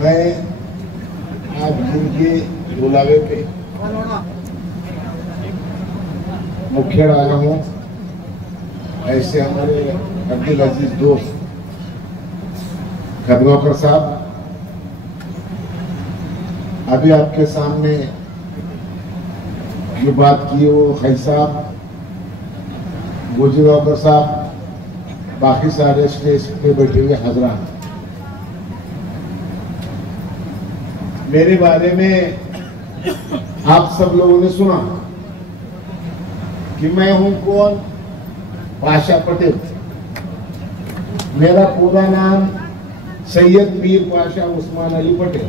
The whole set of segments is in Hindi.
मैं आप जिनके बुलावे पे मुखेड़ आया हूँ, ऐसे हमारे अब्दुल अजीज दोस्त खदगांवकर साहब अभी आपके सामने जो बात की वो खई साहब, गोजीगांवकर साहब, बाकी सारे स्टेज पे बैठे हुए हजरान, मेरे बारे में आप सब लोगों ने सुना कि मैं हूं कौन? पाशा पटेल। मेरा पूरा नाम सैयद मीर पाशा उस्मान अली पटेल।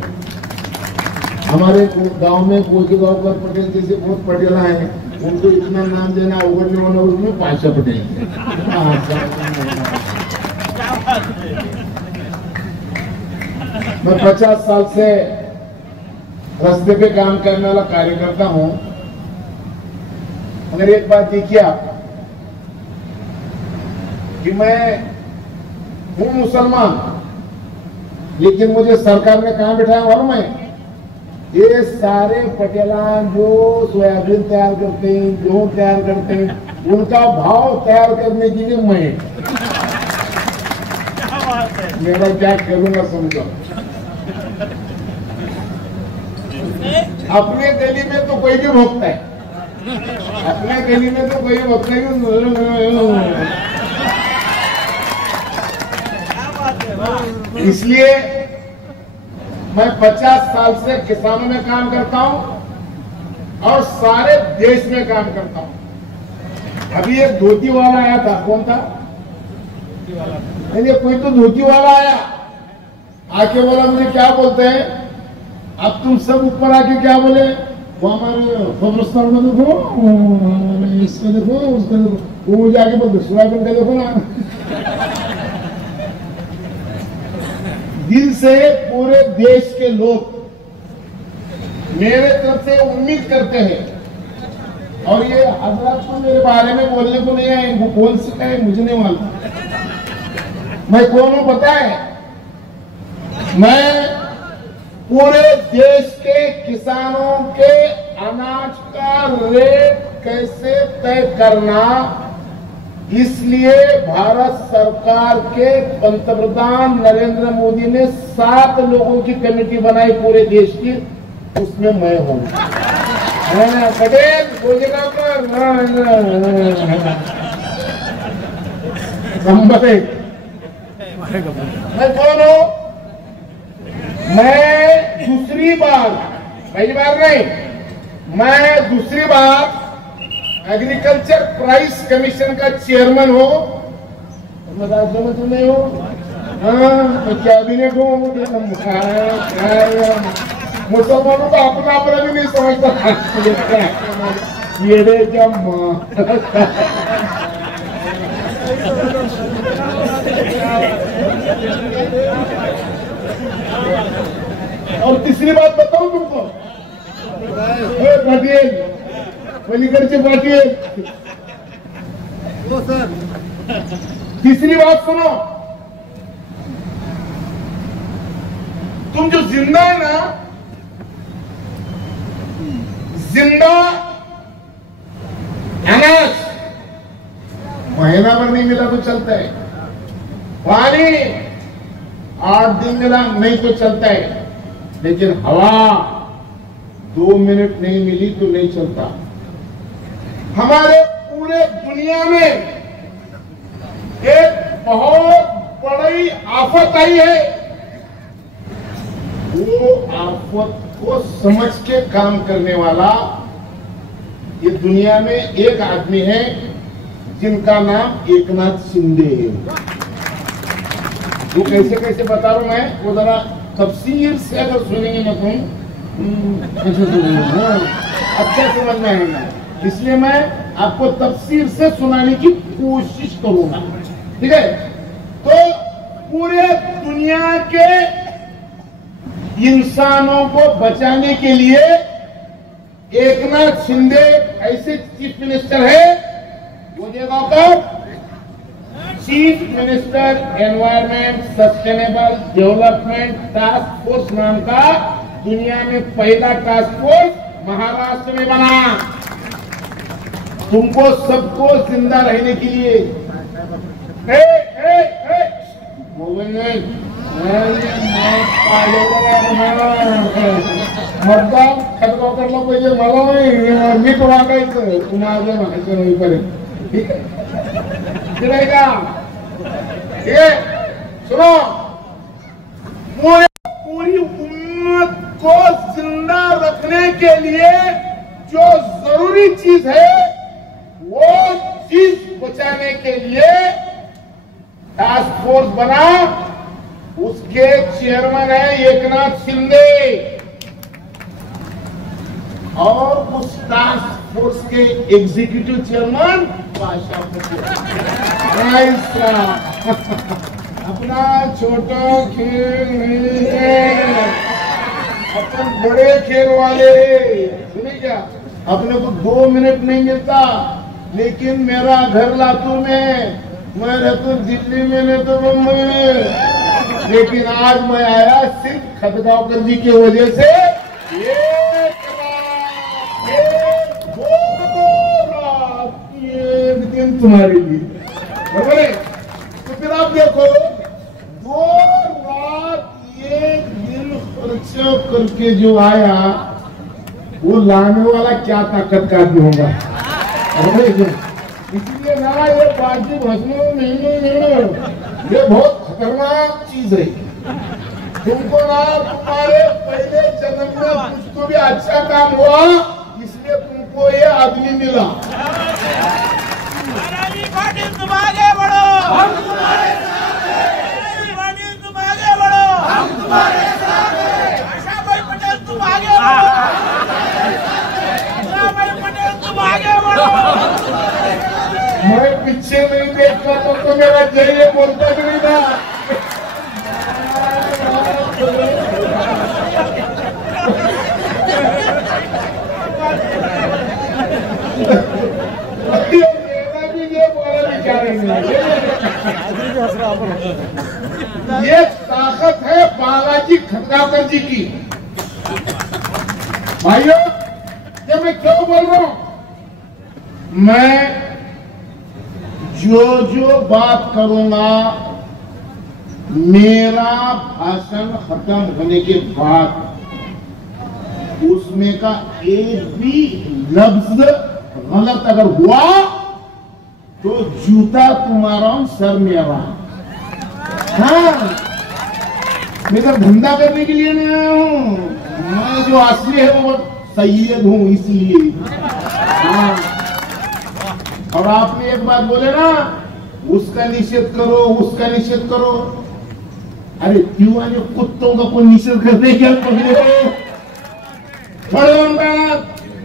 हमारे गांव में गोजीगांवकर पटेल जैसे बहुत पटेल हैं, उनको इतना नाम देना उगड़ने वाला उसमें पाशा पटेल। मैं 50 साल से रास्ते पे काम करने वाला कार्यकर्ता हूं। मगर एक बात देखिए आप कि मैं हूं मुसलमान, लेकिन मुझे सरकार ने कहां बिठाया मालूम है? ये सारे पटेलान जो सोयाबीन तैयार करते हैं, गेहूं तैयार करते हैं, उनका भाव तैयार करने के लिए मैं मेरा क्या करूंगा समझो। अपने गली में तो कोई भी भोगता है, अपने गली में तो कोई भोगता है। इसलिए मैं 50 साल से किसानों में काम करता हूं और सारे देश में काम करता हूं। अभी एक धोती वाला आया था, कौन था? नहीं, कोई तो धोती वाला आया, आके बोला मुझे क्या बोलते हैं? अब तुम सब ऊपर आके क्या बोले? वो हमारे कब्रिस्तान में देखो, इसका देखो, उसका देखो, वो मुझे आके बोलते सोयाबीन का देखो ना। दिल से पूरे देश के लोग मेरे तरफ से उम्मीद करते हैं, और ये हजरत को मेरे बारे में बोलने को नहीं है, इनको कौन सिखाए मुझे नहीं मालूम। मैं कौन हूं पता है? मैं पूरे देश के किसानों के अनाज का रेट कैसे तय करना, इसलिए भारत सरकार के पंतप्रधान नरेंद्र मोदी ने 7 लोगों की कमेटी बनाई पूरे देश की, उसमें मैं हूं। पटेल गोजीगांवकर नंबर 1। मैं कौन हूं? मैं दूसरी बार, पहली बार नहीं, मैं दूसरी बार एग्रीकल्चर प्राइस कमीशन का चेयरमैन हो। मैं राज्य में तो नहीं हो, मैं कैबिनेट हूँ। मुसलमानों का अपना अपना भी नहीं समझता। ये रे क्या माँ। और तीसरी बात बताऊं तुमको, पाटिल पलीकडचे पाटिल, तीसरी बात सुनो, तुम जो जिंदा है ना, जिंदा अनाज महीना भर नहीं मिला तो चलता है, पानी 8 दिन मिला नहीं तो चलता है, लेकिन हवा 2 मिनट नहीं मिली तो नहीं चलता। हमारे पूरे दुनिया में एक बहुत बड़ी आफत आई है, वो आफत को समझ के काम करने वाला ये दुनिया में एक आदमी है जिनका नाम एकनाथ शिंदे है। वो कैसे कैसे बता रहा हूं मैं, वो जरा तफसीर से अगर सुनेंगे ना तुम अच्छा समझ में आएगा, इसलिए मैं आपको तफसीर से सुनाने की कोशिश करूंगा, ठीक है? तो पूरे दुनिया के इंसानों को बचाने के लिए एकनाथ शिंदे ऐसे चीफ मिनिस्टर है, Gojigaonkar chief minister environment sustainable development task force नाम का दुनिया में पहला टास्क फोर्स महाराष्ट्र में बना। तुमको सबको जिंदा रहने के लिए मतदान खतरा करला पाहिजे मला नाही, मीठ वागायचं माझ्या म्हणायचं नाही पर्यंत, ठीक आहे का? ये सुनो, पूरी उम्मत को जिंदा रखने के लिए जो जरूरी चीज है वो चीज बचाने के लिए टास्क फोर्स बना। उसके चेयरमैन है एकनाथ शिंदे और उस टास्क फोर्स के एग्जीक्यूटिव चेयरमैन पाशा अपना छोटा खेल नहीं है, अपन बड़े खेल वाले। सुनिए क्या, अपने को 2 मिनट नहीं मिलता, लेकिन मेरा घर लातूर में, मैं रहता दिल्ली में, नहीं तो मुंबई में, लेकिन आज मैं आया सिर्फ खतगांवकर जी की वजह से। एक दिन तुम्हारे लिए, बराबर है? तो फिर आप देखो, 2 रात 1 दिन खर्च करके जो आया, वो लाने वाला क्या ताकत का आदमी होगा? इसलिए ना ये बाजी भस्म नहीं, ये बहुत खतरनाक चीज है। तुमको ना तुम्हारे पहले जन्म में कुछ तो भी अच्छा काम हुआ, इसलिए तुमको ये आदमी मिला। तुम आगे बढ़ो, हम तुम्हारे साथ हैं। तुम आगे बढ़ो, हम तुम्हारे साथ हैं। आशा भाई पटेल तुम आगे बढ़ो, आशा भाई पटेल तुम आगे बढ़ो। मैं पीछे नहीं देखता तो मेरा जय बोलता नहीं था। ये ताकत है बालाजी खतगांवकर जी की। भाइयों, ये मैं क्यों बोल रहा हूं? मैं जो बात करूंगा, मेरा भाषण खत्म होने के बाद उसमें का एक भी लफ्ज गलत अगर हुआ तो जूता तुम्हारा सर मेरा। हाँ, मैं तो धंधा करने के लिए नहीं आया हूं, मैं जो असली है वो सैयद हूं, इसलिए। हाँ, और आपने एक बात बोले ना, उसका निषेध करो, उसका निषेध करो। अरे क्यों आने कुत्तों का कोई निषेध करने क्या पकड़े हो?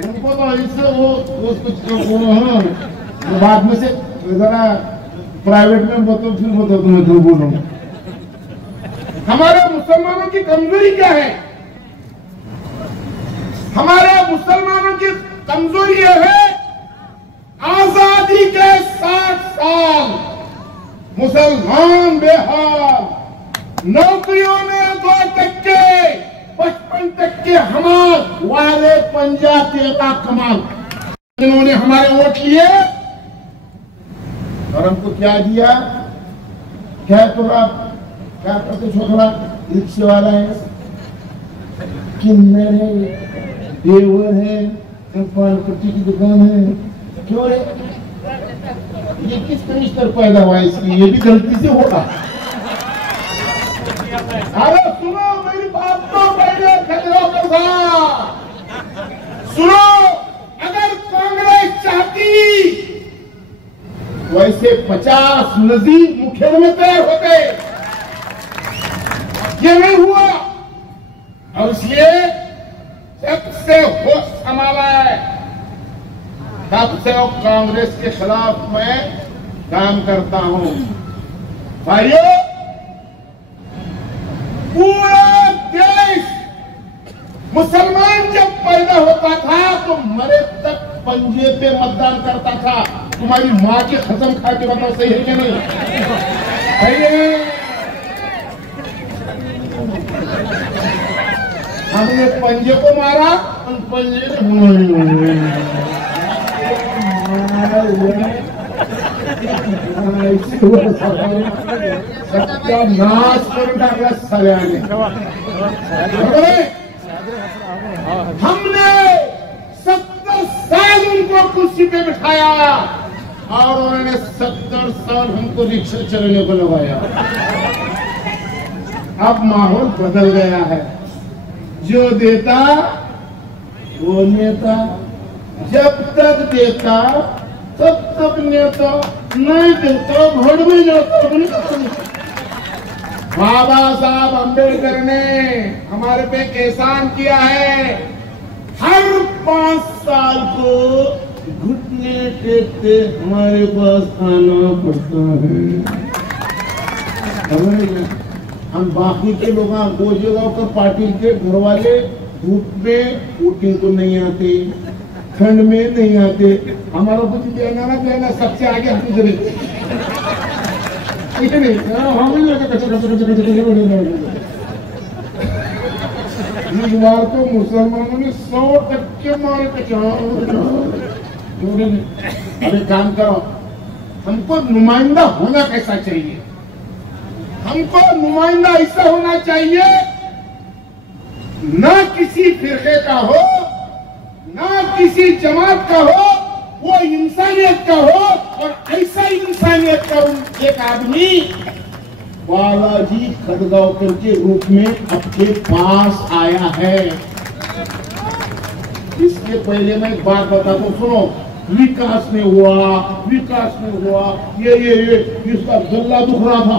उनको तो ऐसे वो कुछ बाद में से जरा प्राइवेट में बताओ, फिर बताओ तुम्हें जो बोलूंगा। हमारे मुसलमानों की कमजोरी क्या है? हमारे मुसलमानों की कमजोरी यह है, आजादी के 60 साल मुसलमान बेहाल, नौकरियों में 2%, 55% हमारे वाले पंजाबी का कमाल। इन्होंने हमारे वोट लिए और हमको क्या दिया? क्या तो आप क्या करते? छोकरा रिक्शे वाला है, किन्नर है, देवर है, पान पट्टी की दुकान है। क्यों रे? ये किस कमिश्नर पैदा हुआ इसकी? ये भी गलती से होगा। अरे सुनो मेरी बात तो पहले खतगांवकर साहब, सुनो, अगर कांग्रेस चाहती वैसे 50 नजीब मुख्यमंत्री तैयार होते, ये नहीं हुआ। और इसलिए जब से होश संभाला है, तब से कांग्रेस के खिलाफ मैं काम करता हूं। भाइयों, पूरा देश मुसलमान जब पैदा होता था तो मरे तक पंजे पे मतदान करता था। तुम्हारी माँ की कसम खा के बताओ, सही है क्या नहीं? सही है। हमने पंजे को मारा, उन पंजे सत्यानाश करून टाकला सगळ्यांनी। हमने 70 साल उनको कुर्सी पे बिठाया और उन्होंने 70 साल हमको रिक्शा चलाने को लगाया। अब माहौल बदल गया है, जो देता वो नेता, जब तक देता तब तक नेता, नहीं देता भड़ में जाता। बाबा साहब अम्बेडकर ने हमारे पे एहसान किया है, हर 5 साल को घुटने टेकते हमारे पास आना पड़ता है। हम बाकी के लोग गोजेगांव का पाटिल के घर वाले धूप में वोटिंग को नहीं आते, ठंड में नहीं आते। हमारा कुछ देना सबसे आगे हम गुजरे हम इस बार तो मुसलमानों ने 100% मारे। अरे काम करो, हमको नुमाइंदा होना कैसा चाहिए? हमको नुमाइंदा ऐसा होना चाहिए, ना किसी फिरके का हो, ना किसी जमात का हो, वो इंसानियत का हो। और ऐसा इंसानियत का एक आदमी बालाजी खड़गांवकर के रूप में आपके पास आया है। इसके पहले मैं एक बात बताता हूं, सुनो। विकास में हुआ ये इसका गला दुख रहा था,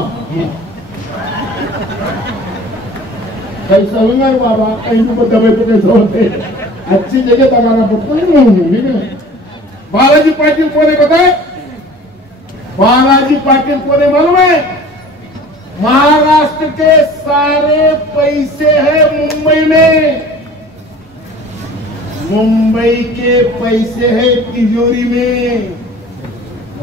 कैसा हुआ बाबा? कहीं दबे तो कैसे होते, अच्छी जगह दबाना पड़ता है। बालाजी पाटिल को ने बताया, बालाजी पाटिल को ने मालूम है, महाराष्ट्र के सारे पैसे हैं मुंबई में, मुंबई के पैसे हैं तिजोरी में।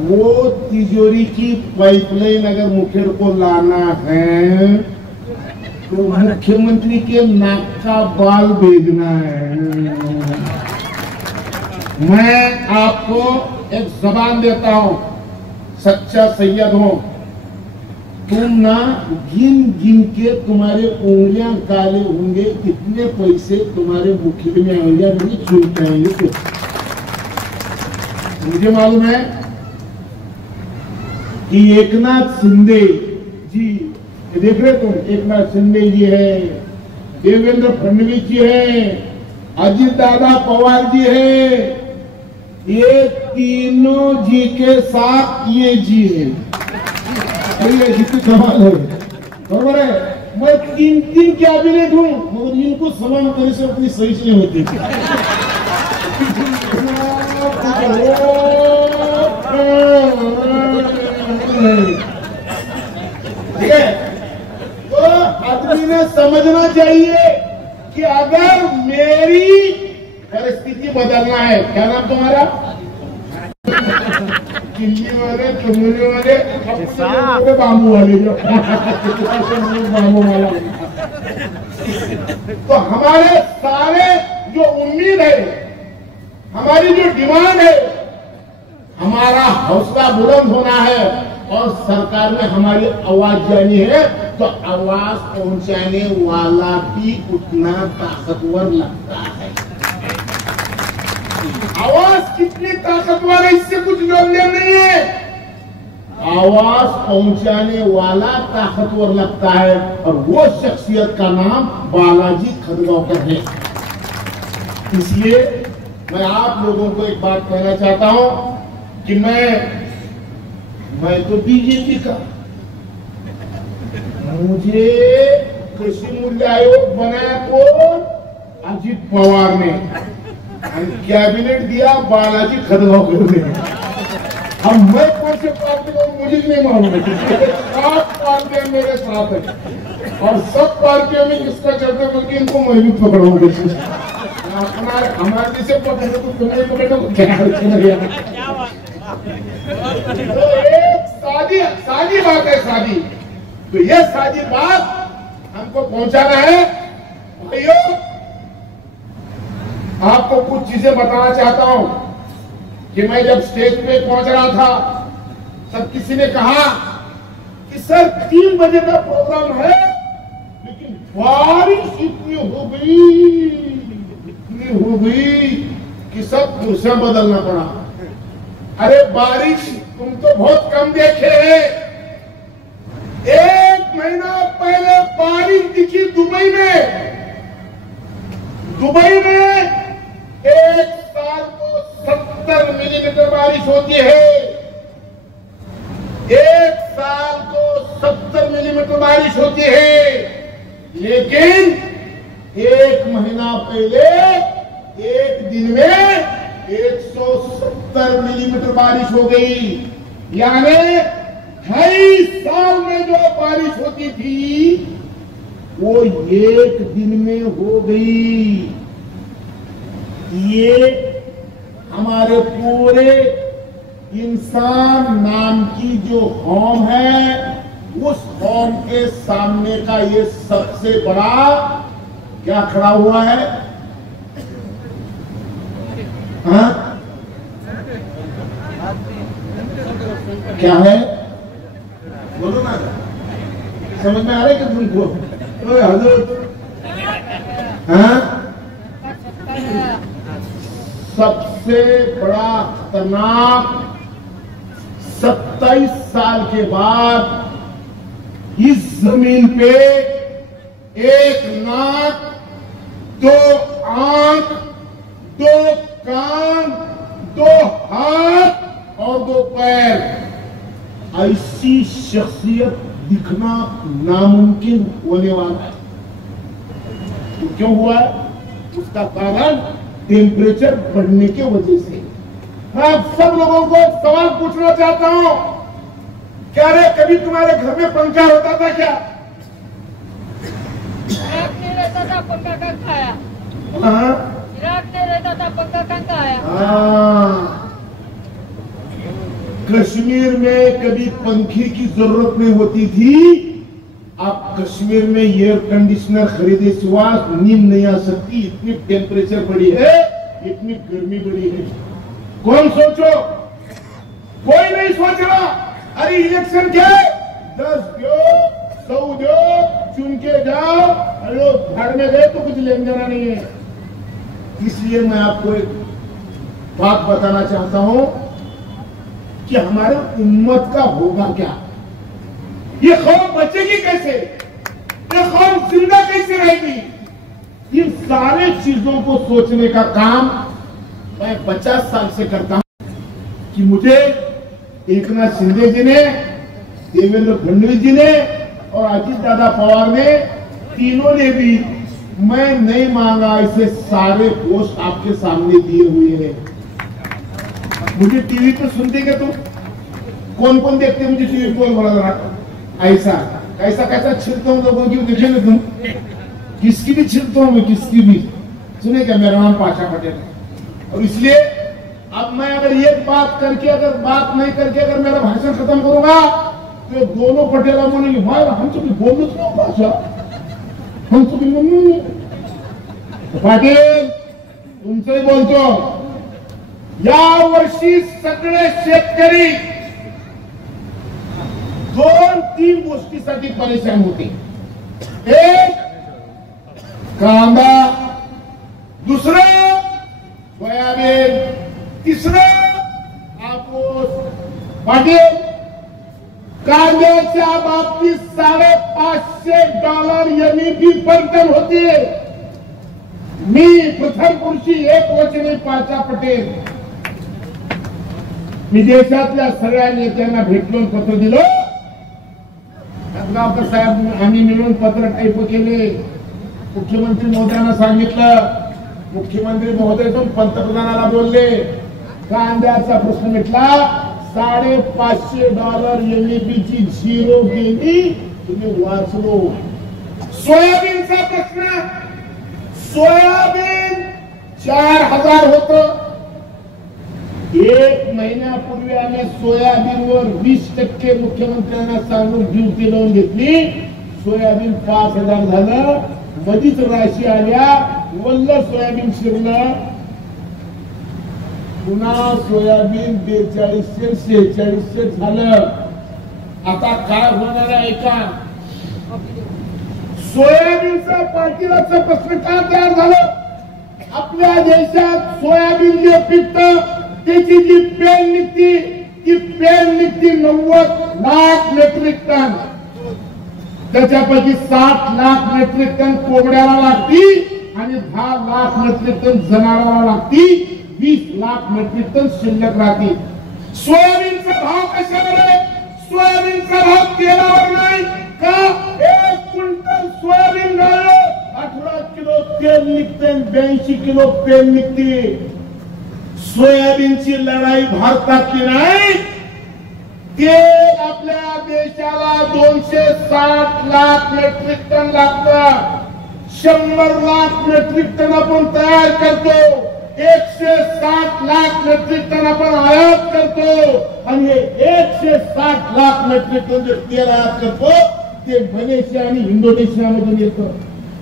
वो तिजोरी की पाइपलाइन अगर मुखेड़ को लाना है तो मुख्यमंत्री के नाक का बाल भेजना है। मैं आपको एक जबान देता हूं, सच्चा सैयद हो, तुम ना गिन गिन के तुम्हारे उंगलियां काले होंगे, कितने पैसे तुम्हारे मुखिया में आएंगे, नहीं छूट जाएंगे। मुझे मालूम है कि एकनाथ शिंदे जी, देख रहे तुम, एकनाथ शिंदे जी है, देवेंद्र फडणवीस जी है, अजित दादा पवार जी है, ये तीनों जी के साथ ये जी है। कितनी कमाल है, बराबर है। मैं 3 कैबिनेट हूं, मगर इनको सलाम करे से अपनी सही से नहीं होती। ठीक है, तो आदमी ने समझना चाहिए कि अगर मेरी परिस्थिति बदलना है, क्या नाम तुम्हारा? दिल्ली वाले, चुनरी वाले, बाबू वाले, जो बाबू वाला। तो हमारे सारे जो उम्मीद है, हमारी जो डिमांड है, हमारा हौसला बुलंद होना है और सरकार में हमारी आवाज जानी है, तो आवाज पहुंचाने वाला भी उतना ताकतवर लगता है। आवाज कितनी ताकतवर है इससे कुछ लेन-देन नहीं है, आवाज पहुंचाने वाला ताकतवर लगता है, और वो शख्सियत का नाम बालाजी खड़गांवकर है। इसलिए मैं आप लोगों को एक बात कहना चाहता हूं कि मैं तो बीजेपी का, मुझे कृषि मूल्य आयोग बनाया कौन? अजित पवार ने, कैबिनेट दिया बालाजी खड़गांवकर ने। अब मैं कौन से पार्टी को मुझे नहीं मालूम है, 7 पार्टियां मेरे साथ है और सब पार्टियों में किसका चलते बल्कि इनको मैं भी पकड़ूंगा। हमारे जैसे पकड़े तो तुम्हें पकड़े तो क्या तो एक सादी बात है, सादी। तो ये सादी बात हमको पहुंचाना है। भाइयों, आपको कुछ चीजें बताना चाहता हूं कि मैं जब स्टेज पे पहुंच रहा था तब किसी ने कहा कि सर 3 बजे का प्रोग्राम है, लेकिन बारिश इतनी हो गई कि सब कुर्सियां बदलना पड़ा। अरे बारिश तुम तो बहुत कम देखे हैं। 1 महीना पहले बारिश दिखी दुबई में। दुबई में 1 साल को 70 मिलीमीटर बारिश होती है। 1 साल को 70 मिलीमीटर बारिश होती है, लेकिन 1 महीना पहले एक दिन में 170 मिलीमीटर बारिश हो गई। यानी 2.5 साल में जो बारिश होती थी वो 1 दिन में हो गई। ये हमारे पूरे इंसान नाम की जो कौम है, उस कौम के सामने का ये सबसे बड़ा क्या खड़ा हुआ है? हाँ? क्या है? बोलो ना, समझ में आ रहा है कि तुमको? हजरत, हाँ? सबसे बड़ा खतरनाक 27 साल के बाद इस जमीन पे 1 नाक, 2 आंख, 2 कान, 2 हाथ और 2 पैर, ऐसी शख्सियत दिखना नामुमकिन होने वाला है। तो क्यों हुआ? उसका कारण टेम्परेचर बढ़ने की वजह से। मैं आप सब लोगों को सवाल पूछना चाहता हूं, क्या रे कभी तुम्हारे घर में पंखा होता था क्या? इराक नहीं रहता था, पंखा कहाँ खाया? हाँ? इराक नहीं रहता था, पंखा कहाँ खाया? हाँ। कश्मीर में कभी पंखे की जरूरत नहीं होती थी। आप कश्मीर में एयर कंडीशनर खरीदे सिवा नींद नहीं आ सकती, इतनी टेम्परेचर बढ़ी है, इतनी गर्मी बढ़ी है। कौन सोचो? कोई नहीं सोच रहा। अरे इलेक्शन क्या है? 10 दो, 100 दो, चुन के जाओ। अरे घर में गए तो कुछ लेन देना नहीं है। इसलिए मैं आपको एक बात बताना चाहता हूं कि हमारे उम्मत का होगा क्या? ये कौम बचेगी कैसे? ये कौम जिंदा कैसे रहेगी? इन सारे चीजों को सोचने का काम मैं 50 साल से करता हूं कि मुझे एकनाथ शिंदे जी ने, देवेंद्र फडणवीस जी ने और अजीत दादा पवार ने, तीनों ने भी मैं नहीं मांगा ऐसे सारे पोस्ट आपके सामने दिए हुए हैं। मुझे टीवी पे सुनते क्या तुम? कौन कौन देखते मुझे टीवी पे? बोला जरा ऐसा कैसा कैसा छिलता हूँ लोगों की, देखे ना तुम? किसकी भी छिलता हूँ मैं, किसकी भी। सुने क्या? मेरा नाम पाशा पटेल है। और इसलिए अब मैं अगर ये बात करके, अगर बात नहीं करके अगर मेरा भाषण खत्म करूंगा तो दोनों पटेल बोलेंगे भाई हम तो भी बोल रहे भाषा, हम तो भी मम्मी। पाटील तुमचंही बोलतो, या वर्षी सगळे शेतकरी 2-3 गोष्टीसाठी परेशान होते। एक कांदा, दुसरं सोयाबीन, तिसरं कापूस। पाटील कांद्याच्या बाबतीत $550 MEP पर टन होती। मी प्रथम पुरुषी एकवचनी पाशा पटेल मी देशातल्या सगळ्या नेत्यांना भेटून पत्र दिलं। गावकर साहेब आम्ही मिळून पत्र टाईप केले, मुख्यमंत्री महोदयांना सांगितलं, मुख्यमंत्री महोदय पण पंतप्रधानाला बोलले, कांद्याचा प्रश्न मिटला। $550 MEP ची झिरो गेली, तुम्ही वाचलो। सोयाबीनचा प्रश्न, सोयाबीन 4000 होतं, 1 महिन्यापूर्वी आम्ही सोयाबीनवर 20% मुख्यमंत्र्यांना सांगून ड्युटी लावून घेतली. सोयाबीन 5,000 झालं. मधीच राशी आल्या, वल्ल सोयाबीन शिरलं. पुन्हा सोयाबीन 4200-4600 झालं. आता काय होणार आहे का? सोयाबीनचा पाठीलाचा प्रश्न का तयार झालं? आपल्या देशात सोयाबीन जे पिकतं त्याची जी पेन निघती ती पेन निघती 90 लाख मेट्रिक टन. त्याच्यापैकी 60 लाख मेट्रिक टन कोंबड्याला लागती आणि 10 लाख मेट्रिक टन जनावराला लागती. 20 लाख मेट्रिक टन शिल्लक राहते. सोयाबीनचा भाव कशावर? सोयाबीनचा भाव तेलावर नाही का? 1 क्विंटल सोयाबीन गाळलं 18 किलो तेल निघते, 82 किलो पेन निघते. सोयाबीनची लढाई भारतातली नाही. तेल आपल्या देशाला 260 लाख मेट्रिक टन लागतं. 100 लाख मेट्रिक टन आपण तयार करतो. 160 लाख मेट्रिक टन आपण आयात करतो. आणि हे 160 लाख मेट्रिक टन जे तेल आयात करतो ते मलेशिया आणि इंडोनेशियामधून येतं.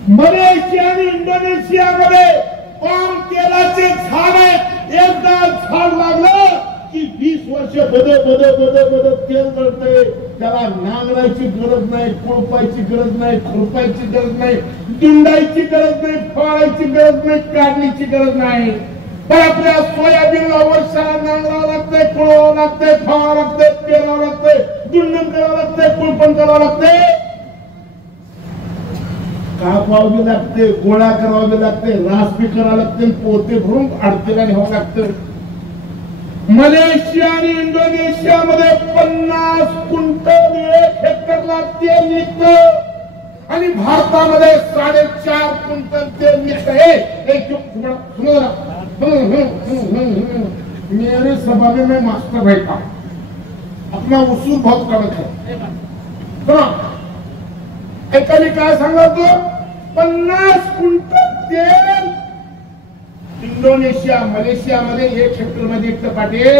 मलेशिया आणि इंडोनेशियामध्ये पाम तेलाचे झाड आहेत. एकदा झाड लागलं की 20 वर्ष बद तेल गळते. त्याला नांगरायची गरज नाही, कोळपायची गरज नाही, खुरपायची गरज नाही, दुंडायची गरज नाही, फाळायची गरज नाही, काढण्याची गरज नाही. पण आपल्या सोयाबीनला वर्षाला नांगरावं लागतंय, कोळवावं लागतंय, फाळावं लागतंय, पेरावं लागतंय, दुंडण करावं लागतंय, कुळपण करावं लागतंय, कापावे लागते, गोळा करावे लागते, रासपी करावं लागते, पोते भरून आडतीला न्यावं लागतं. मलेशिया आणि इंडोनेशियामध्ये 50 क्विंटल 1 हेक्टरला तेल निघतं आणि भारतामध्ये 4.5 क्विंटल तेल निघतं. मेरे सभा में मैं मास्टर बैठा, अपना उसूल बहुत कड़क है. एकाने काय सांगतो? 50 क्विंटल तेल इंडोनेशिया मलेशियामध्ये 1 हेक्टर मध्ये निघतं. पाटील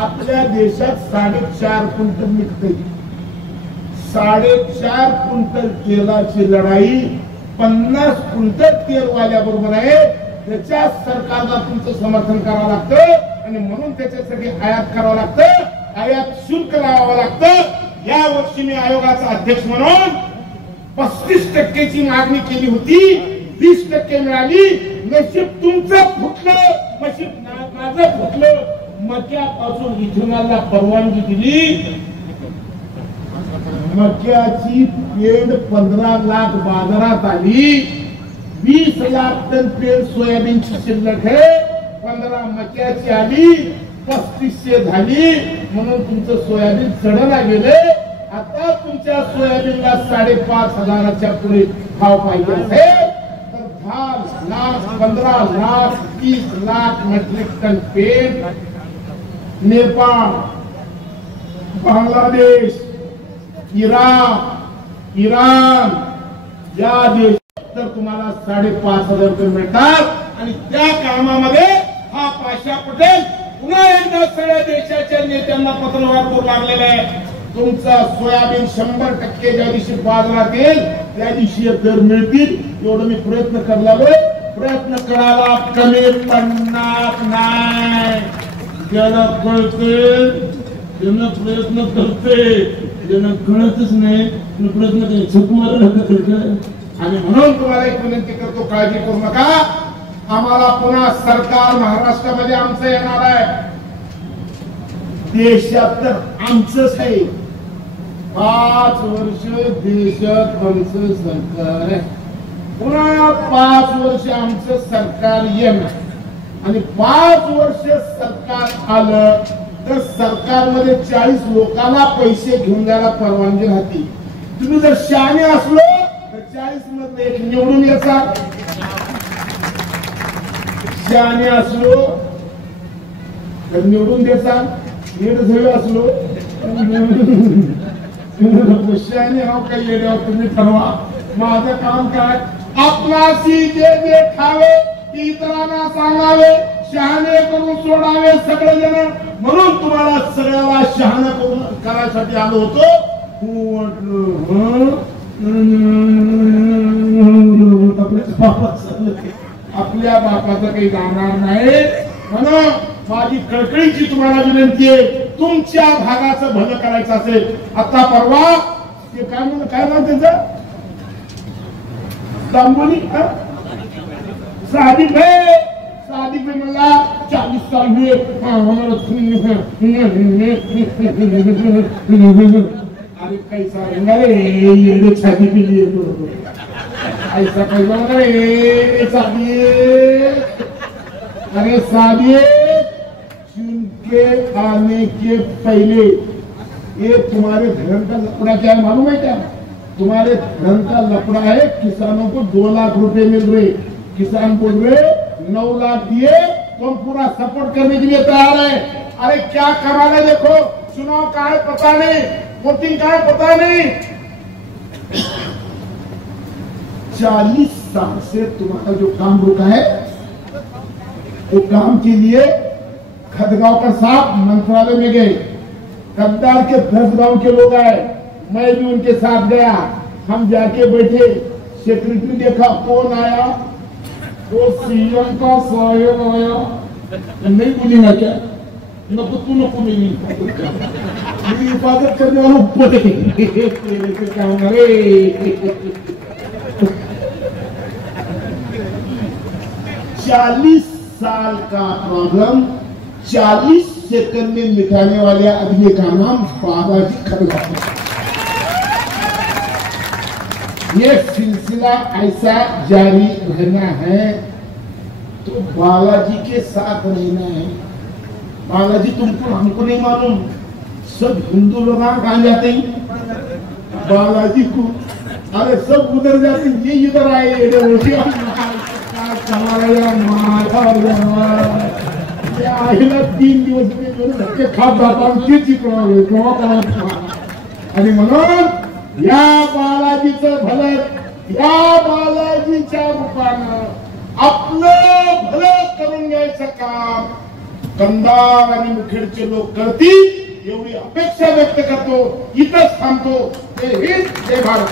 आपल्या देशात 4.5 क्विंटल निघते. 4.5 क्विंटल तेलाची लढाई 50 क्विंटल तेल वाल्याबरोबर आहे. त्याच्या सरकारला तुमचं समर्थन करावं लागतं आणि म्हणून त्याच्यासाठी आयात करावं लागतं, आयात शुल्क लावावं लागतं. या वर्षी मी आयोगाचा अध्यक्ष म्हणून 35% मागणी केली होती, 20% मिळाली. नशीब तुमचं फुटलं, नशीब माझं फुटलं. मक्यापासून इथेनॉलला परवानगी दिली. मक्याची पेंड 15 लाख बाजारात आली. 20 लाख टन पेंड सोयाबीनची शिल्लक आहे. 15 मक्याची आली, 3500 झाली. म्हणून तुमचं सोयाबीन चढला गेले. आता तुमच्या सोयाबीनला 5,500च्या पुढे भाव पाहिजे असेल तर 10 लाख 15 लाख 30 लाख मेट्रिक टन पेंड नेपाळ, बांगलादेश, इराण या देशात तर तुम्हाला 5,500 रुपये मिळतात. आणि त्या कामामध्ये हा पाशा पटेल पुन्हा एकदा सगळ्या देशाच्या नेत्यांना पत्रव्यवहार करू लागलेला आहे. तुमचा सोयाबीन 100% ज्या दिवशी बाजारात येईल त्या दिवशी दर मिळतील एवढं मी प्रयत्न करलाय. प्रयत्न करावा कमी पडणार नाही. ज्याला कळते त्यानं प्रयत्न करते, ज्यांना कळतच नाही प्रयत्न करते चुकमार करते. आणि म्हणून तुम्हाला एक विनंती करतो, काळजी करू नका. आम्हाला पुन्हा सरकार महाराष्ट्रामध्ये आमचं येणार आहे. देशात तर आमचंच आहे. 5 वर्ष देशात आमचं सरकार आहे. पुन्हा 5 वर्ष आमचं सरकार येणार आणि 5 वर्ष सरकार आलं तर सरकारमध्ये 40 लोकांना पैसे घेऊन जायला परवानगी राहते. तुम्ही जर शहाणे असलो तर 40 मधले 1 निवडून यायचा. शहाणे असलो तर निवडून द्यायचा. निर्धय असलो शहाणे हो काही येण्यावर तुम्ही ठरवा. माझं काम काय? आपणाशी जे जे खावे की इतरांना सांगावे, शहाणे करून सोडावे सगळेजण. म्हणून तुम्हाला सगळ्याला शहाणा करून करायसाठी आलो होतो. आपल्या बापाचं काही जाणार नाही. म्हणून माझी कळकळीची तुम्हाला विनंती आहे, तुमच्या भागाचं भलं करायचं असेल. आता परवा ते काय म्हणून काय नाव त्याचं दांबोली सादिक भाई मला 40 साल हुए. अरे कैसा रहेगा रे शादी के लिए ऐसा कैसा होगा रे शादी. अरे शादी चुन के आने के पहले ये तुम्हारे धर्म का लफड़ा क्या है मालूम है क्या? तुम्हारे धर्म का लफड़ा है. किसानों को 2 लाख रुपए मिल रहे, किसान बोल रहे 9 लाख दिए तो हम पूरा सपोर्ट करने के लिए तैयार है. अरे क्या कमाल है देखो. चुनाव का है पता नहीं, वोटिंग का है पता नहीं. 40 साल से तुम्हारा जो काम रुका है वो काम के लिए खदगांव का साहब मंत्रालय में गए. कद्दार के 10 गांव के लोग आए, मैं भी उनके साथ गया. हम जाके बैठे, सेक्रेटरी देखा कौन आया, वो सीएम का साहेब आया. नहीं बोलेगा क्या? नको तू नको मेरी हिफाजत करने वालों ऊपर क्या होगा रे. 40 साल का प्रॉब्लम 40 सेकंड में मिटाने वाले आदमी का नाम बालाजी खड़गपुर. ये सिलसिला ऐसा जारी रहना है तो बालाजी के साथ रहना है. बालाजी तुमको हमको नहीं मालूम, सब हिंदू लोग कहाँ जाते हैं बालाजी को. अरे सब उधर जाते हैं, ये इधर आए. आईला 3 दिवस में धक्के खात जाता आणि म्हणून या बालाजीचं भलं, या बालाजीच्या रूपानं आपलं भलं करून घ्यायचं काम कंधार आणि मुखेडचे लोक करतील एवढी अपेक्षा व्यक्त करतो. इथंच थांबतो. जय हिंद, जय भारत.